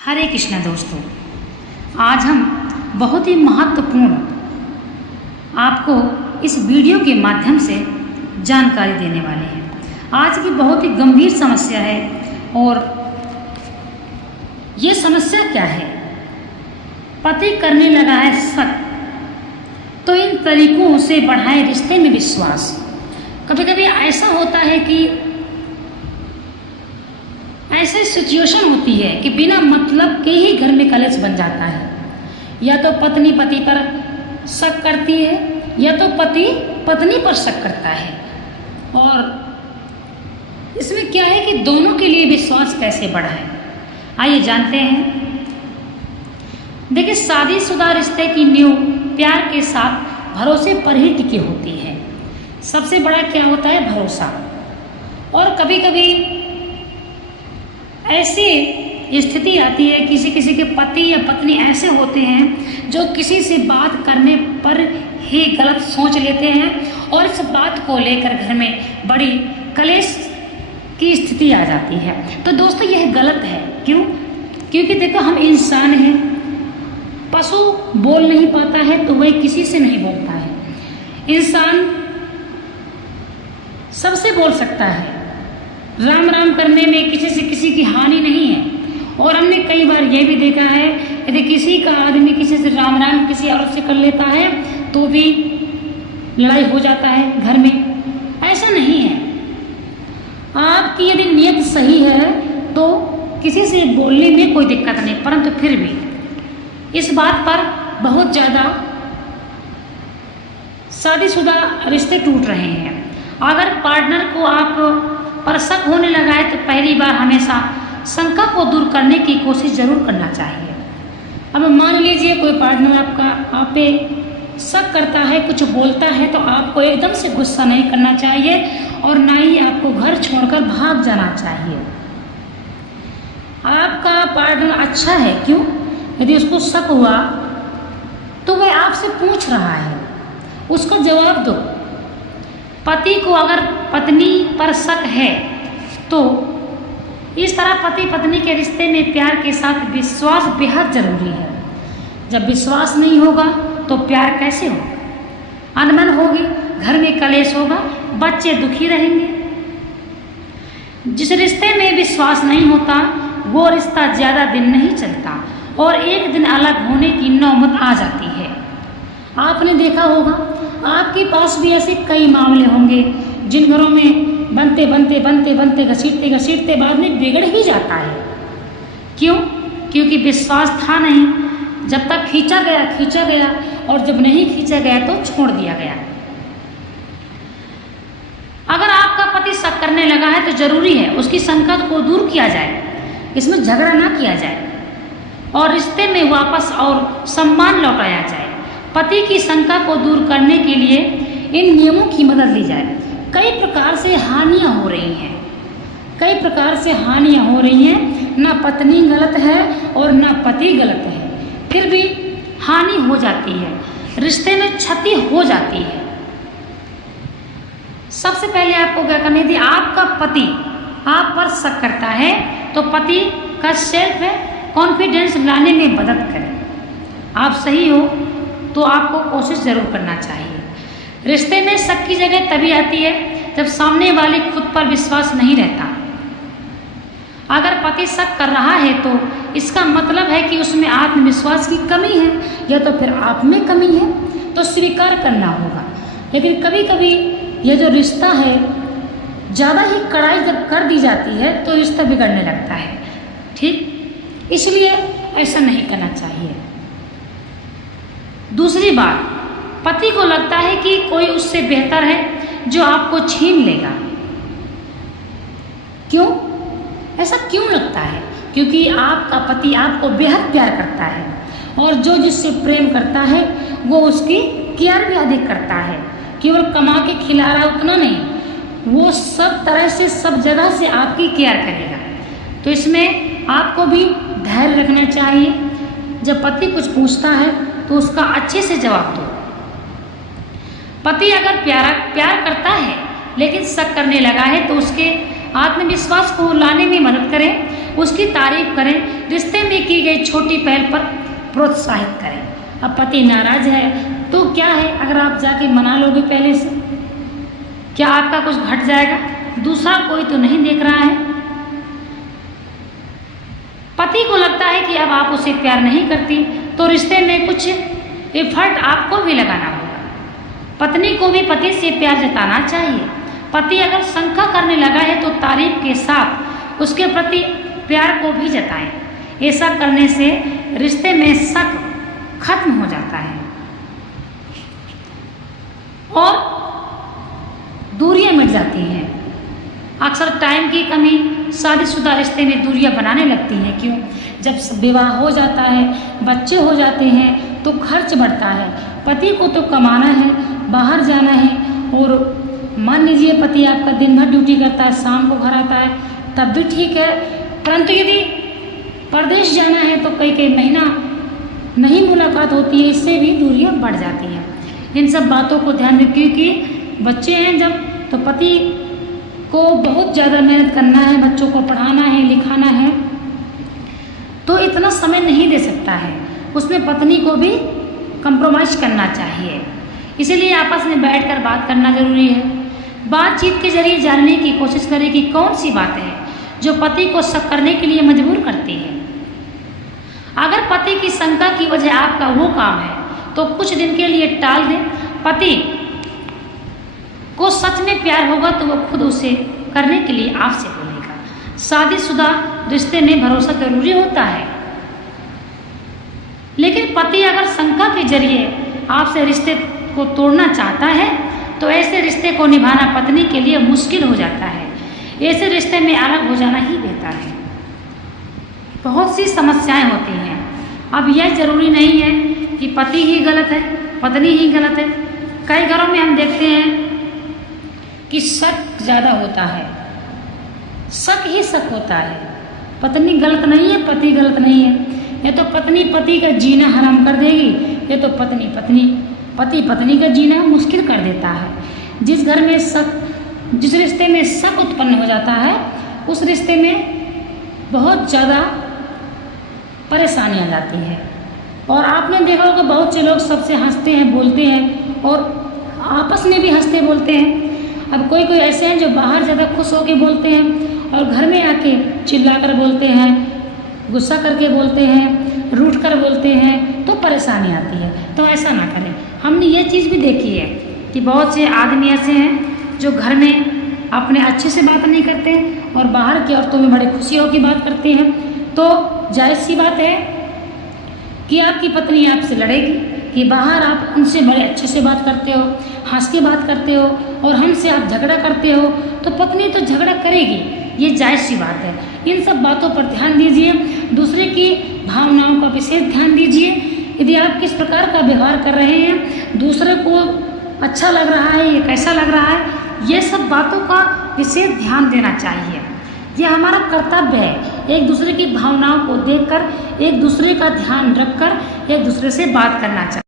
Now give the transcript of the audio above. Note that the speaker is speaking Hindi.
हरे कृष्णा दोस्तों, आज हम बहुत ही महत्वपूर्ण आपको इस वीडियो के माध्यम से जानकारी देने वाले हैं। आज की बहुत ही गंभीर समस्या है और ये समस्या क्या है? पति करने लगा है शक, तो इन तरीकों से बढ़ाए रिश्ते में विश्वास। कभी कभी ऐसा होता है कि ऐसी सिचुएशन होती है कि बिना मतलब के ही घर में कलेश बन जाता है। या तो पत्नी पति पर शक करती है या तो पति पत्नी पर शक करता है। और इसमें क्या है कि दोनों के लिए विश्वास कैसे बढ़ाए, आइए जानते हैं। देखिए, शादीशुदा रिश्ते की नींव प्यार के साथ भरोसे पर ही टिकी होती है। सबसे बड़ा क्या होता है? भरोसा। और कभी कभी ऐसी स्थिति आती है, किसी किसी के पति या पत्नी ऐसे होते हैं जो किसी से बात करने पर ही गलत सोच लेते हैं और इस बात को लेकर घर में बड़ी कलेश की स्थिति आ जाती है। तो दोस्तों, यह गलत है। क्यों? क्योंकि देखो, हम इंसान हैं। पशु बोल नहीं पाता है तो वह किसी से नहीं बोलता है। इंसान सबसे बोल सकता है। राम राम करने में किसी से किसी की हानि नहीं है। और हमने कई बार ये भी देखा है, यदि किसी का आदमी किसी से राम राम किसी औरत से कर लेता है तो भी लड़ाई हो जाता है घर में। ऐसा नहीं है। आपकी यदि नियत सही है तो किसी से बोलने में कोई दिक्कत नहीं, परंतु फिर भी इस बात पर बहुत ज़्यादा शादीशुदा रिश्ते टूट रहे हैं। अगर पार्टनर को आप पर शक होने लगा है तो पहली बार हमेशा शंका को दूर करने की कोशिश जरूर करना चाहिए। अब मान लीजिए कोई पार्टनर आपका आप पे शक करता है, कुछ बोलता है, तो आपको एकदम से गुस्सा नहीं करना चाहिए और ना ही आपको घर छोड़कर भाग जाना चाहिए। आपका पार्टनर अच्छा है, क्यों? यदि उसको शक हुआ तो वह आपसे पूछ रहा है, उसका जवाब दो। पति को अगर पत्नी पर शक है तो इस तरह पति पत्नी के रिश्ते में प्यार के साथ विश्वास बेहद जरूरी है। जब विश्वास नहीं होगा तो प्यार कैसे होगा? अनबन होगी, घर में कलेश होगा, बच्चे दुखी रहेंगे। जिस रिश्ते में विश्वास नहीं होता वो रिश्ता ज़्यादा दिन नहीं चलता और एक दिन अलग होने की नौबत आ जाती है। आपने देखा होगा, आपके पास भी ऐसे कई मामले होंगे जिन घरों में बनते बनते बनते बनते घसीटते घसीटते बाद में बिगड़ ही जाता है। क्यों? क्योंकि विश्वास था नहीं। जब तक खींचा गया और जब नहीं खींचा गया तो छोड़ दिया गया। अगर आपका पति शक करने लगा है तो जरूरी है उसकी शंका को दूर किया जाए, इसमें झगड़ा ना किया जाए और रिश्ते में वापस और सम्मान लौटाया जाए। पति की शंका को दूर करने के लिए इन नियमों की मदद ली जाए। कई प्रकार से हानियां हो रही हैं। ना पत्नी गलत है और ना पति गलत है, फिर भी हानि हो जाती है, रिश्ते में क्षति हो जाती है। सबसे पहले आपको क्या करना है? यदि आपका पति आप पर शक करता है तो पति का सेल्फ कॉन्फिडेंस लाने में मदद करें। आप सही हो तो आपको कोशिश जरूर करना चाहिए। रिश्ते में शक की जगह तभी आती है जब सामने वाले खुद पर विश्वास नहीं रहता। अगर पति शक कर रहा है तो इसका मतलब है कि उसमें आत्मविश्वास की कमी है या तो फिर आप में कमी है, तो स्वीकार करना होगा। लेकिन कभी कभी यह जो रिश्ता है ज़्यादा ही कड़ाई जब कर दी जाती है तो रिश्ता बिगड़ने लगता है। ठीक, इसलिए ऐसा नहीं करना चाहिए। दूसरी बात, पति को लगता है कि कोई उससे बेहतर है जो आपको छीन लेगा। क्यों? ऐसा क्यों लगता है? क्योंकि आपका पति आपको बेहद प्यार करता है और जो जिससे प्रेम करता है वो उसकी केयर भी अधिक करता है। केवल कमा के खिला रहा उतना नहीं, वो सब तरह से सब जगह से आपकी केयर करेगा। तो इसमें आपको भी धैर्य रखना चाहिए। जब पति कुछ पूछता है तो उसका अच्छे से जवाब दो। पति अगर प्यार करता है लेकिन शक करने लगा है तो उसके आत्मविश्वास को लाने में मदद करें, उसकी तारीफ करें, रिश्ते में की गई छोटी पहल पर प्रोत्साहित करें। अब पति नाराज है तो क्या है, अगर आप जाके मना लोगे पहले से, क्या आपका कुछ घट जाएगा? दूसरा कोई तो नहीं देख रहा है। पति को लगता है कि अब आप उसे प्यार नहीं करती, तो रिश्ते में कुछ एफर्ट आपको भी लगाना होगा। पत्नी को भी पति से प्यार जताना चाहिए। पति अगर शंका करने लगा है तो तारीफ के साथ उसके प्रति प्यार को भी जताएं। ऐसा करने से रिश्ते में शक खत्म हो जाता है और दूरियां मिट जाती हैं। अक्सर टाइम की कमी शादीशुदा रिश्ते में दूरियां बनाने लगती हैं। क्यों? जब विवाह हो जाता है, बच्चे हो जाते हैं तो खर्च बढ़ता है। पति को तो कमाना है, बाहर जाना है, और मान लीजिए पति आपका दिन भर ड्यूटी करता है, शाम को घर आता है, तब भी ठीक है। परंतु यदि परदेश जाना है तो कई कई महीना नहीं मुलाकात होती है, इससे भी दूरियां बढ़ जाती हैं। इन सब बातों को ध्यान रखें, क्योंकि बच्चे हैं जब, तो पति को बहुत ज़्यादा मेहनत करना है, बच्चों को पढ़ाना है, लिखाना है, तो इतना समय नहीं दे सकता है। उसमें पत्नी को भी कंप्रोमाइज़ करना चाहिए। इसीलिए आपस में बैठकर बात करना जरूरी है। बातचीत के जरिए जानने की कोशिश करें कि कौन सी बात है जो पति को शक करने के लिए मजबूर करती है। अगर पति की शंका की वजह आपका वो काम है तो कुछ दिन के लिए टाल दें। पति को सच में प्यार होगा तो वो खुद उसे करने के लिए आपसे बोलेगा। शादीशुदा रिश्ते में भरोसा जरूरी होता है, लेकिन पति अगर शंका के जरिए आपसे रिश्ते को तोड़ना चाहता है तो ऐसे रिश्ते को निभाना पत्नी के लिए मुश्किल हो जाता है। ऐसे रिश्ते में अलग हो जाना ही बेहतर है। बहुत सी समस्याएं होती हैं। अब यह जरूरी नहीं है कि पति ही गलत है, पत्नी ही गलत है। कई घरों में हम देखते हैं कि शक ज़्यादा होता है, शक ही शक होता है। पत्नी गलत नहीं है, पति गलत नहीं है। या तो पत्नी पति का जीना हराम कर देगी, या तो पति पत्नी का जीना मुश्किल कर देता है। जिस घर में शक, जिस रिश्ते में शक उत्पन्न हो जाता है, उस रिश्ते में बहुत ज़्यादा परेशानी आ जाती है। और आपने देखा होगा बहुत से लोग सबसे हंसते हैं, बोलते हैं, और आपस में भी हंसते बोलते हैं। अब कोई कोई ऐसे हैं जो बाहर ज़्यादा खुश होकर बोलते हैं और घर में आके चिल्लाकर बोलते हैं, गुस्सा करके बोलते हैं, रूठ कर बोलते हैं, तो परेशानी आती है। तो ऐसा ना करें। हमने ये चीज़ भी देखी है कि बहुत से आदमी ऐसे हैं जो घर में अपने अच्छे से बात नहीं करते और बाहर की औरतों में बड़ी खुशियों की बात करते हैं। तो जायज़ सी बात है कि आपकी पत्नी आपसे लड़ेगी कि बाहर आप उनसे बड़े अच्छे से बात करते हो, हंस के बात करते हो, और हमसे आप झगड़ा करते हो, तो पत्नी तो झगड़ा करेगी। ये जायज़ सी बात है। इन सब बातों पर ध्यान दीजिए, दूसरे की भावनाओं का विशेष ध्यान दीजिए। यदि आप किस प्रकार का व्यवहार कर रहे हैं, दूसरे को अच्छा लग रहा है, ये कैसा लग रहा है, ये सब बातों का विशेष ध्यान देना चाहिए। ये हमारा कर्तव्य है। एक दूसरे की भावनाओं को देखकर, एक दूसरे का ध्यान रखकर एक दूसरे से बात करना चाहिए।